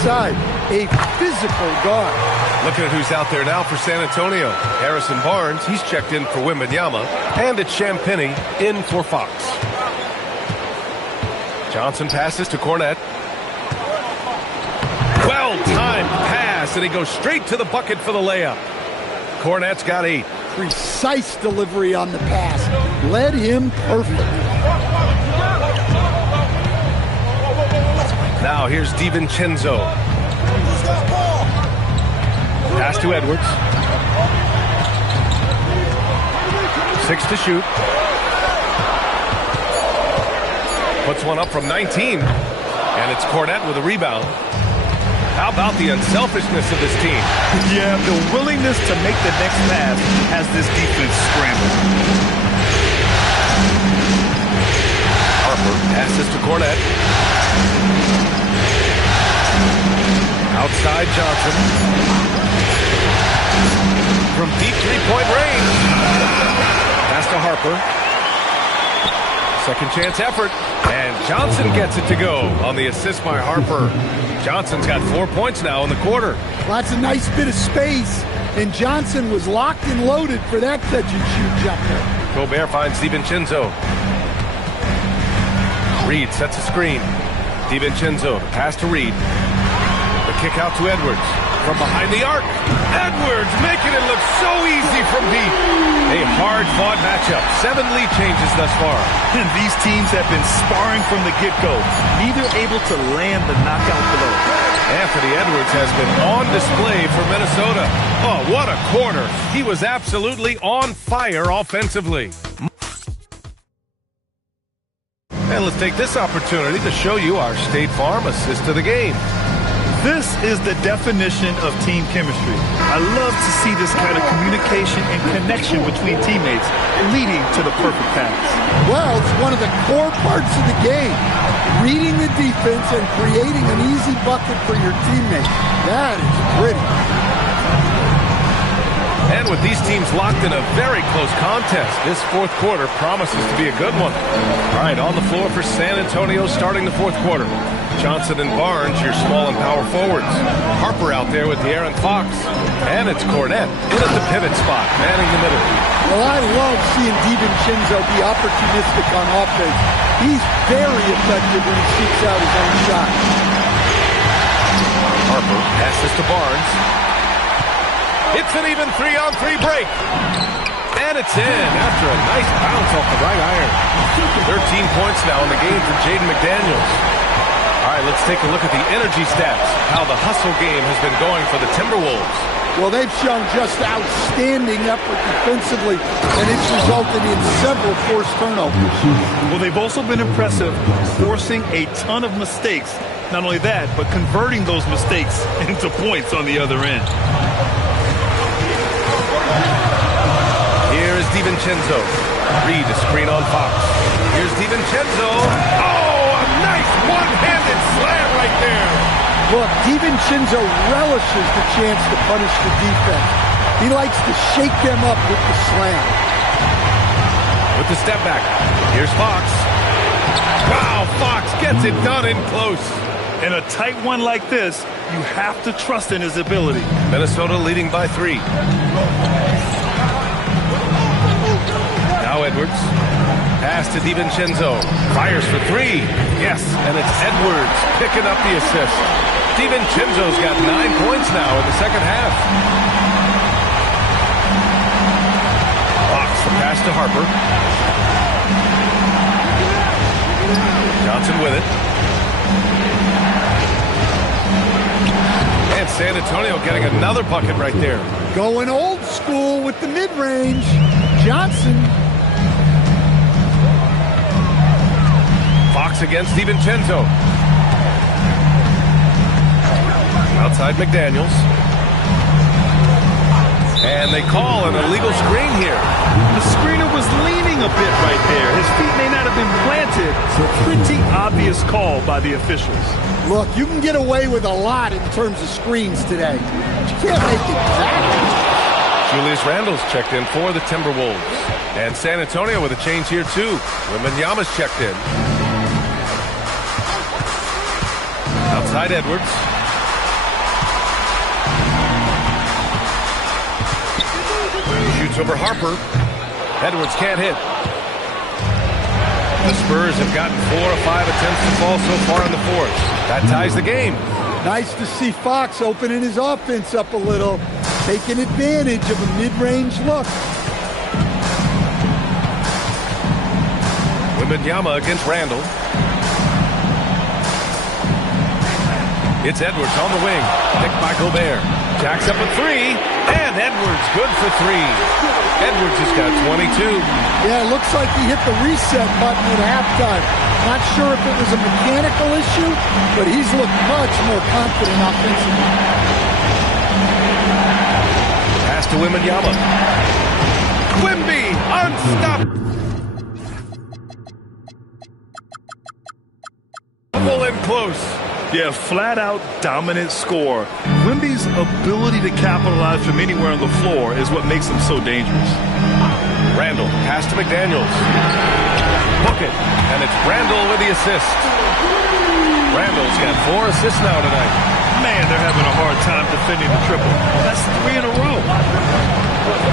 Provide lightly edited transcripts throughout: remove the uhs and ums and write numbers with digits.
inside. A physical guard. Looking at who's out there now for San Antonio. Harrison Barnes, he's checked in for Wembanyama. And it's Champagnie in for Fox. Johnson passes to Cornette. Well-timed pass, and he goes straight to the bucket for the layup. Cornette's got 8. Precise delivery on the pass. Led him perfectly. Now here's DiVincenzo. Pass to Edwards. 6 to shoot. Puts one up from 19. And it's Cornette with a rebound. How about the unselfishness of this team? Yeah, the willingness to make the next pass has this defense scrambled. Harper passes to Cornette. Outside Johnson. From deep three-point range. Pass to Harper. Second chance effort. And Johnson gets it to go on the assist by Harper. Johnson's got 4 points now in the quarter. Well, that's a nice bit of space. And Johnson was locked and loaded for that catch-and-shoot jumper. Gobert finds DiVincenzo. Reed sets a screen. DiVincenzo, pass to Reed. The kick out to Edwards. From behind the arc. Edwards making it look so easy from deep. A hard-fought matchup. 7 lead changes thus far. And these teams have been sparring from the get-go. Neither able to land the knockout blow. Anthony Edwards has been on display for Minnesota. Oh, what a quarter. He was absolutely on fire offensively. And let's take this opportunity to show you our State Farm assist of the game. This is the definition of team chemistry. I love to see this kind of communication and connection between teammates leading to the perfect pass. Well, it's one of the core parts of the game. Reading the defense and creating an easy bucket for your teammate. That is pretty. And with these teams locked in a very close contest, this fourth quarter promises to be a good one. All right, on the floor for San Antonio starting the fourth quarter. Johnson and Barnes, your small and power forwards. Harper out there with De'Aaron Fox. And it's Cornette in at the pivot spot, manning the middle. Well, I love seeing DiVincenzo be opportunistic on offense. He's very effective when he shoots out his own shot. Harper passes to Barnes. It's an even 3-on-3 break. And it's in after a nice bounce off the right iron. 13 points now in the game for Jaden McDaniels. All right, let's take a look at the energy stats, how the hustle game has been going for the Timberwolves. Well, they've shown just outstanding effort defensively, and it's resulted in several forced turnovers. Well, they've also been impressive, forcing a ton of mistakes. Not only that, but converting those mistakes into points on the other end. Here is DiVincenzo. Reed a screen on Fox. Here's DiVincenzo. Oh, a nice one-handed slam right there. Look, DiVincenzo relishes the chance to punish the defense. He likes to shake them up with the slam. With the step back, here's Fox. Wow, Fox gets it done in close. In a tight one like this, you have to trust in his ability. Minnesota leading by 3. Now Edwards. Pass to DiVincenzo. Fires for 3. Yes, and it's Edwards picking up the assist. DiVincenzo's got 9 points now in the second half. Fox the pass to Harper. Johnson with it. And San Antonio getting another bucket right there. Going old school with the mid-range. Johnson. Fox against DiVincenzo. Outside McDaniels. And they call an illegal screen here. The screener was leaning a bit right there. His feet may not have been planted. So pretty obvious call by the officials. Look, you can get away with a lot in terms of screens today. But you can't make it that. Julius Randle's checked in for the Timberwolves. And San Antonio with a change here too. Wembanyama's checked in. Outside Edwards. Shoots over Harper. Edwards can't hit. The Spurs have gotten 4 of 5 attempts to fall so far in the fourth. That ties the game. Nice to see Fox opening his offense up a little, taking advantage of a mid-range look. Wembanyama against Randall. It's Edwards on the wing. Picked by Gobert. Jacks up a three. And Edwards good for three. Edwards has got 22. Yeah, it looks like he hit the reset button at halftime. Not sure if it was a mechanical issue, but he's looked much more confident offensively. Pass to Wembanyama. Wemby unstoppable. And close. Yeah, flat-out dominant score. Wemby's ability to capitalize from anywhere on the floor is what makes him so dangerous. Randall, pass to McDaniels. Book it, and it's Randall with the assist. Randall's got 4 assists now tonight. Man, they're having a hard time defending the triple. That's 3 in a row.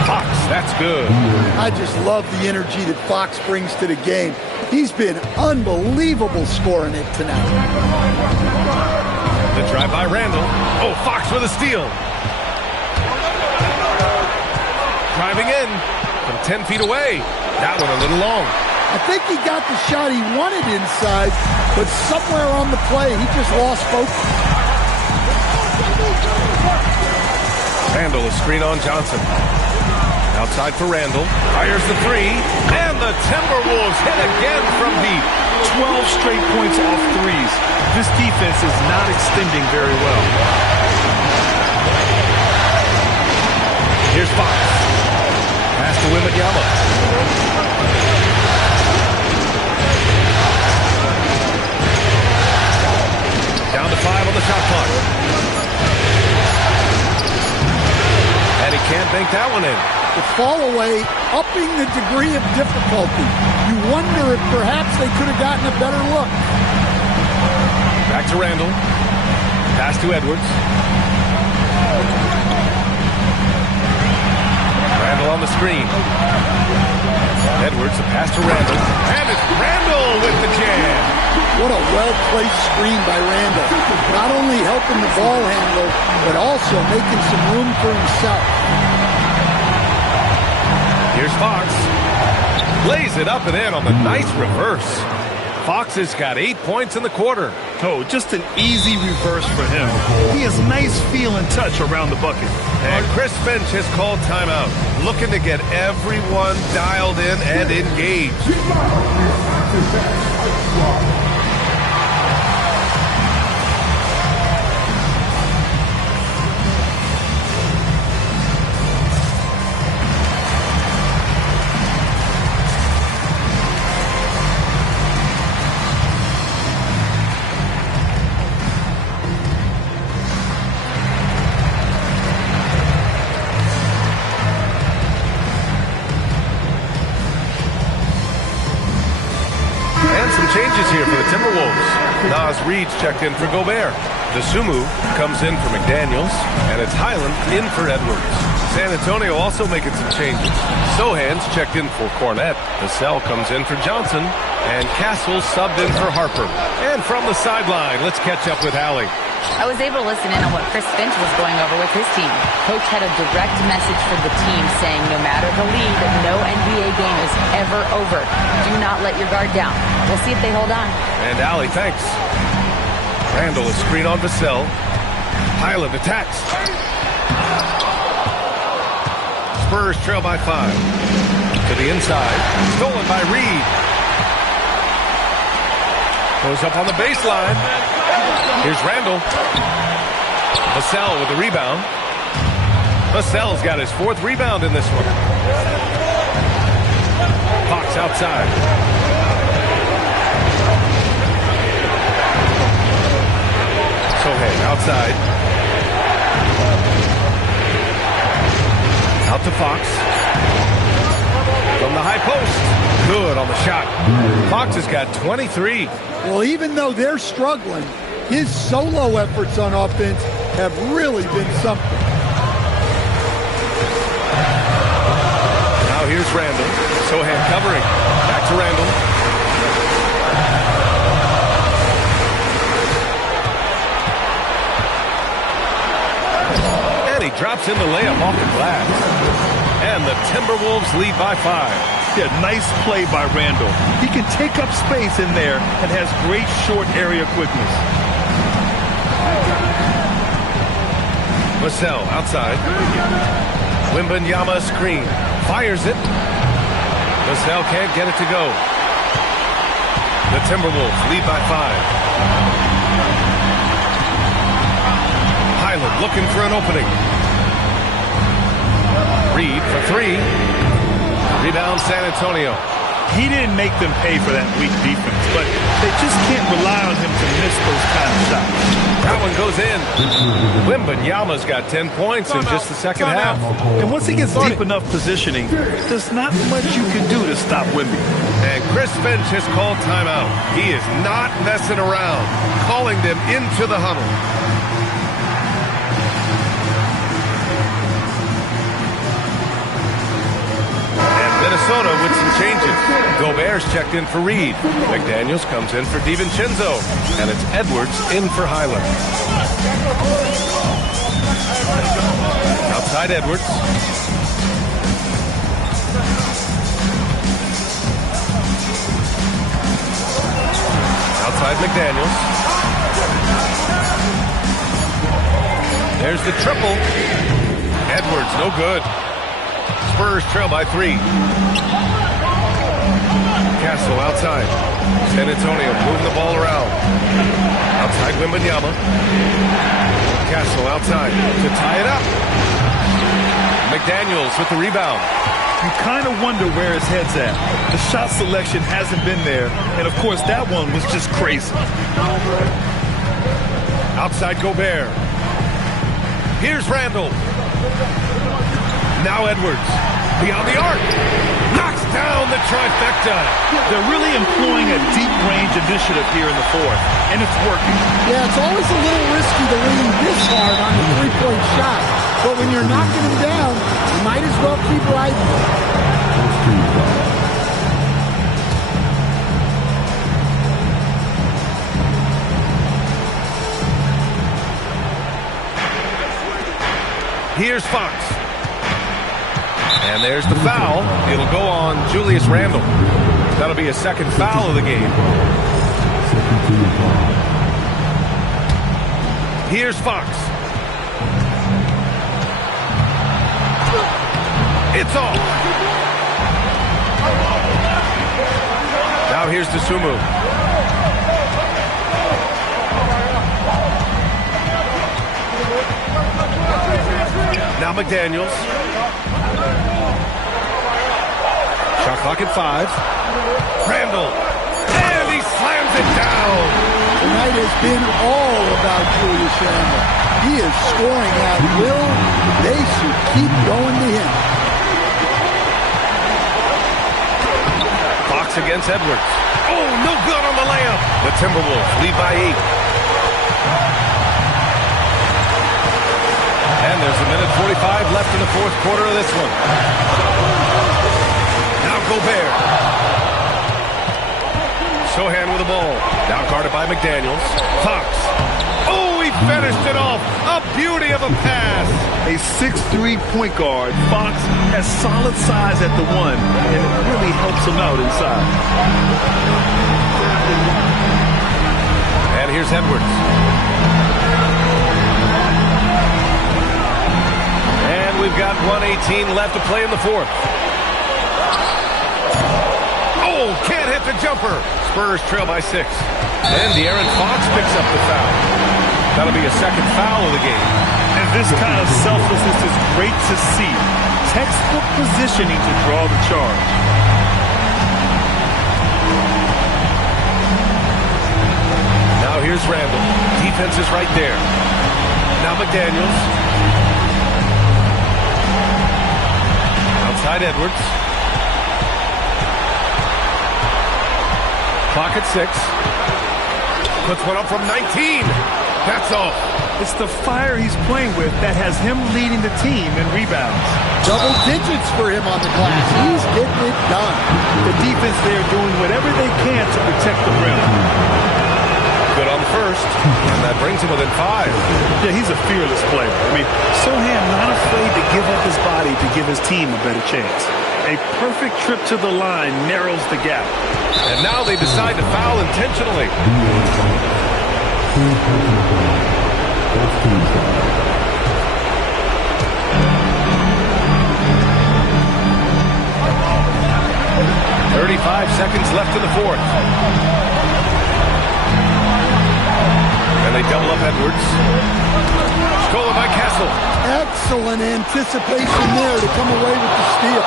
Fox, that's good. I just love the energy that Fox brings to the game. He's been unbelievable scoring it tonight. The drive by Randall. Oh, Fox with a steal. Driving in from 10 feet away. That one a little long. I think he got the shot he wanted inside, but somewhere on the play, he just lost focus. Randall, a screen on Johnson. Outside for Randall. Fires the three. And the Timberwolves hit again from deep. 12 straight points off threes. This defense is not extending very well. Here's Fox. Pass to Wembanyama. Down to 5 on the shot clock. And he can't bank that one in. The fall away, upping the degree of difficulty. You wonder if perhaps they could have gotten a better look. Back to Randall. Pass to Edwards. Randall on the screen. Edwards, a pass to Randall. And it's Randall with the jam. What a well-placed screen by Randall. Not only helping the ball handler, but also making some room for himself. Here's Fox. Lays it up and in on the nice reverse. Fox has got 8 points in the quarter. Oh, just an easy reverse for him. He has nice feel and touch around the bucket. And Chris Finch has called timeout, looking to get everyone dialed in and engaged. Changes here for the Timberwolves. Naz Reid's checked in for Gobert. DeSumo comes in for McDaniels, and it's Highland in for Edwards. San Antonio also making some changes. Sohan's checked in for Cornette. Vassell comes in for Johnson, and Castle subbed in for Harper. And from the sideline, let's catch up with Allie. I was able to listen in on what Chris Finch was going over with his team. Coach had a direct message for the team saying no matter the lead, no NBA game is ever over. Do not let your guard down. We'll see if they hold on. And Allie, thanks. Randall, a screen on Vassell. Highland attacks. Spurs trail by 5. To the inside. Stolen by Reid. Goes up on the baseline. Here's Randall. Vassell with the rebound. Vassell's got his 4th rebound in this one. Fox outside. Sohan outside. Out to Fox. From the high post. Good on the shot. Fox has got 23. Well, even though they're struggling, his solo efforts on offense have really been something. Here's Randall. Sohan covering. Back to Randall. And he drops in the layup off the glass. And the Timberwolves lead by 5. Yeah, nice play by Randall. He can take up space in there and has great short area quickness. Vassell outside. Wembanyama screen. Fires it. Vassell can't get it to go. The Timberwolves lead by 5. Highland looking for an opening. Reed for 3. Rebound San Antonio. He didn't make them pay for that weak defense, but they just can't rely on him to miss those kind of shots. That one goes in. Wembanyama's got 10 points in just the second half. And once he gets deep enough positioning, there's not much you can do to stop Wemby. And Chris Finch has called timeout. He is not messing around, calling them into the huddle. Minnesota with some changes. Gobert's checked in for Reed. McDaniels comes in for DiVincenzo. And it's Edwards in for Highland. Outside Edwards. Outside McDaniels. There's the triple. Edwards, no good. Spurs trail by 3. Castle outside. San Antonio moving the ball around. Outside Wembanyama. Castle outside to tie it up. McDaniels with the rebound. You kind of wonder where his head's at. The shot selection hasn't been there. And, of course, that one was just crazy. Outside Gobert. Here's Randall. Now Edwards. Beyond the arc. Knocks down the trifecta. They're really employing a deep-range initiative here in the fourth, and it's working. Yeah, it's always a little risky to lean this hard on the three-point shot. But when you're knocking him down, you might as well keep riding. Here's Fox. And there's the foul. It'll go on Julius Randle. That'll be a second foul of the game. Here's Fox. It's off. Now here's Dosunmu. Now McDaniels. Shot clock at 5. Randall. And he slams it down. Tonight has been all about Julius Randle. He is scoring at will. They should keep going to him. Fox against Edwards. Oh, no good on the layup. The Timberwolves lead by 8. And there's a minute 45 left in the fourth quarter of this one. Now Gobert. Sohan with the ball. Now guarded by McDaniels. Fox. Oh, he finished it off. A beauty of a pass. A 6'3" point guard. Fox has solid size at the 1, and it really helps him out inside. And here's Edwards. And we've got 1:18 left to play in the fourth. Oh, can't hit the jumper. Spurs trail by 6. And De'Aaron Fox picks up the foul. That'll be a second foul of the game. And this kind of selflessness is great to see. Textbook positioning to draw the charge. Now here's Randall. Defense is right there. Now McDaniels. Outside Edwards. Clock at 6. Puts one up from 19. That's all. It's the fire he's playing with that has him leading the team in rebounds. Double digits for him on the glass. He's getting it done. The defense there doing whatever they can to protect the rim. Good on the first, and that brings him within 5. Yeah, he's a fearless player. I mean, Sohan not afraid to give up his body to give his team a better chance. A perfect trip to the line narrows the gap. And now they decide to foul intentionally. 35 seconds left in the fourth. And they double up Edwards. Stolen by Castle. Excellent anticipation there to come away with the steal.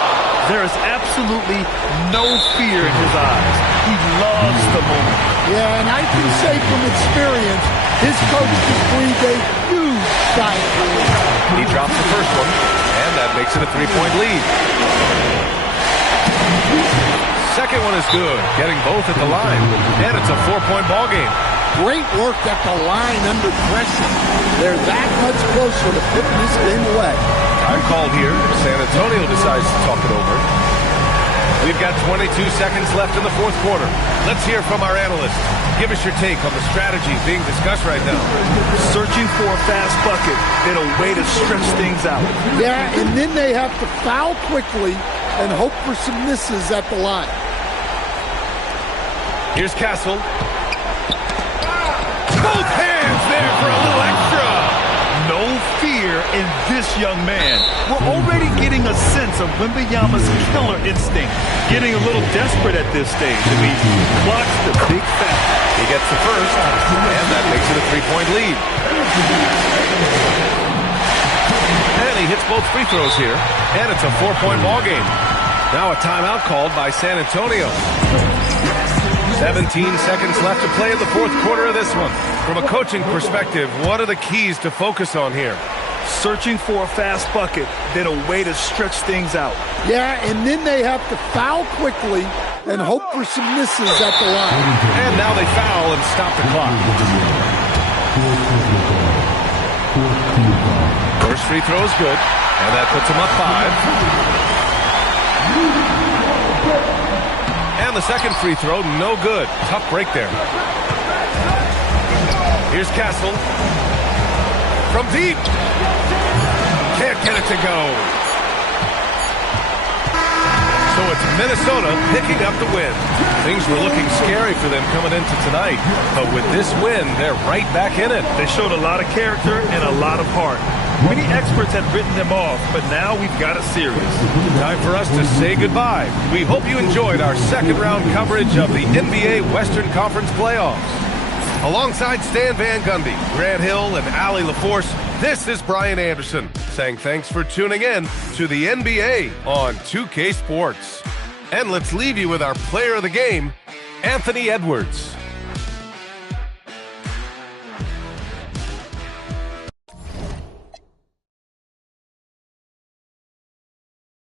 There is absolutely no fear in his eyes. He loves the moment. Yeah, and I can say from experience, his coach just breathed a huge sigh of relief. He drops the first one, and that makes it a 3-point lead. Second one is good, getting both at the line. And it's a 4-point ball game. Great work at the line under pressure. They're that much closer to putting this game away. Time called here. San Antonio decides to talk it over. We've got 22 seconds left in the fourth quarter. Let's hear from our analyst. Give us your take on the strategy being discussed right now. Searching for a fast bucket in a way to stretch things out. Yeah, and then they have to foul quickly and hope for some misses at the line. Here's Castle. Both hands there for a little extra. No fear in this young man. We're already getting a sense of Wembanyama's killer instinct. Getting a little desperate at this stage. I mean, clocks the big fat. He gets the first, and that makes it a 3-point lead. And he hits both free throws here, and it's a 4-point ball game. Now a timeout called by San Antonio. 17 seconds left to play in the fourth quarter of this one. From a coaching perspective, what are the keys to focus on here? Searching for a fast bucket, then a way to stretch things out. Yeah, and then they have to foul quickly and hope for some misses at the line. And now they foul and stop the clock. First free throw is good, and that puts him up 5. And the second free throw, no good. Tough break there. Here's Castle. From deep. Can't get it to go. So it's Minnesota picking up the win. Things were looking scary for them coming into tonight. But with this win, they're right back in it. They showed a lot of character and a lot of heart. Many experts had written them off, but now we've got a series. Time for us to say goodbye. We hope you enjoyed our second round coverage of the NBA Western Conference playoffs. Alongside Stan Van Gundy, Grant Hill, and Allie LaForce, this is Brian Anderson saying thanks for tuning in to the NBA on 2K Sports. And let's leave you with our player of the game, Anthony Edwards.